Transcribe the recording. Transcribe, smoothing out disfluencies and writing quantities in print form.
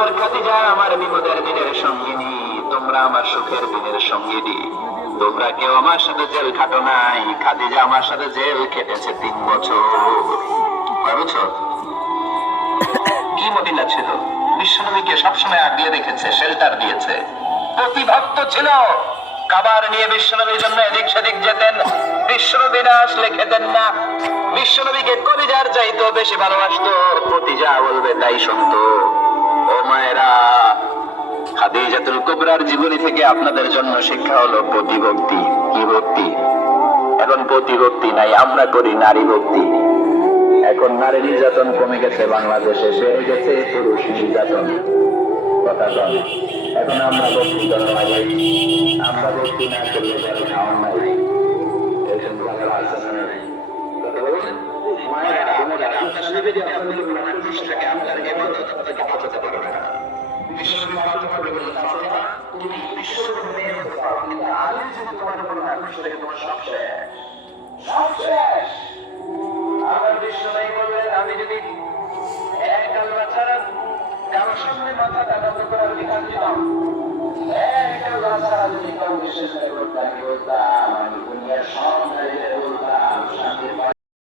আর খাদিজা আমার বিপদের দিনের সঙ্গিনী, তোমরা আমার সুখের দিনের সঙ্গিনী। তোমরা কেউ আমার সাথে জেল খাটো নাই, খাদিজা আমার সাথে জেল খেটেছে 3 বছর। কয় বছর? কি মহিলা ছিল, বিশ্বনবীকে সবসময় আগিয়ে রেখেছে, শেল্টার দিয়েছে, প্রতিভক্ত ছিল। খাবার নিয়ে বিশ্বনবীর জন্য এদিক সেদিক যেতেন, বিশ্বনবী না আসলে খেতেন না। বিশ্বনবীকে কলিজার চাইতো বেশি ভালোবাসতো, প্রতি যা বলবে তাই শুনতো। ও মায়েরা, খাদিজাতুল কুবরার জীবনী থেকে আপনাদের জন্য শিক্ষা হলো প্রতিভক্তি। কি ভক্তি? এখন প্রতিভক্তি নাই, আমরা করি নারী ভক্তি। এখন নারী নির্যাতন কমে গেছে বাংলাদেশে, বেড়ে গেছে পুরুষ নির্যাতন। কথা বল, এখন আমরা ভক্তি করা লাগে, আমরা ভক্তি না করলে যাবে না অন্যায়। এরকম ঝামেলা আছে না নাই? কথা বলছেন? মায়েরা, বোনেরা, আপনার স্বামী যদি আপনাদের উপর আক্রোশ থাকে, আপনার ইবাদত আপনাকে বাঁচাতে পারবে না। বিশ্বনবী ফাতেমা বলেন, ফাতেমা তুমি বিশ্বনবীর মেয়ে হতে পারো, কিন্তু আলী যদি তোমার উপর আক্রোশ থাকে, তোমার সব শেষ, সব শেষ। আমার বিশ্বনবী বললেন, আমি যদি এক কালমা ছাড়া কারোর সামনে মাথা টানাতে করার বিধান দিলাম, এক কালমা ছাড়া যদি কারো বিশ্বাস করতাম, আমি বলতাম আমি দুনিয়ার সব নারীদের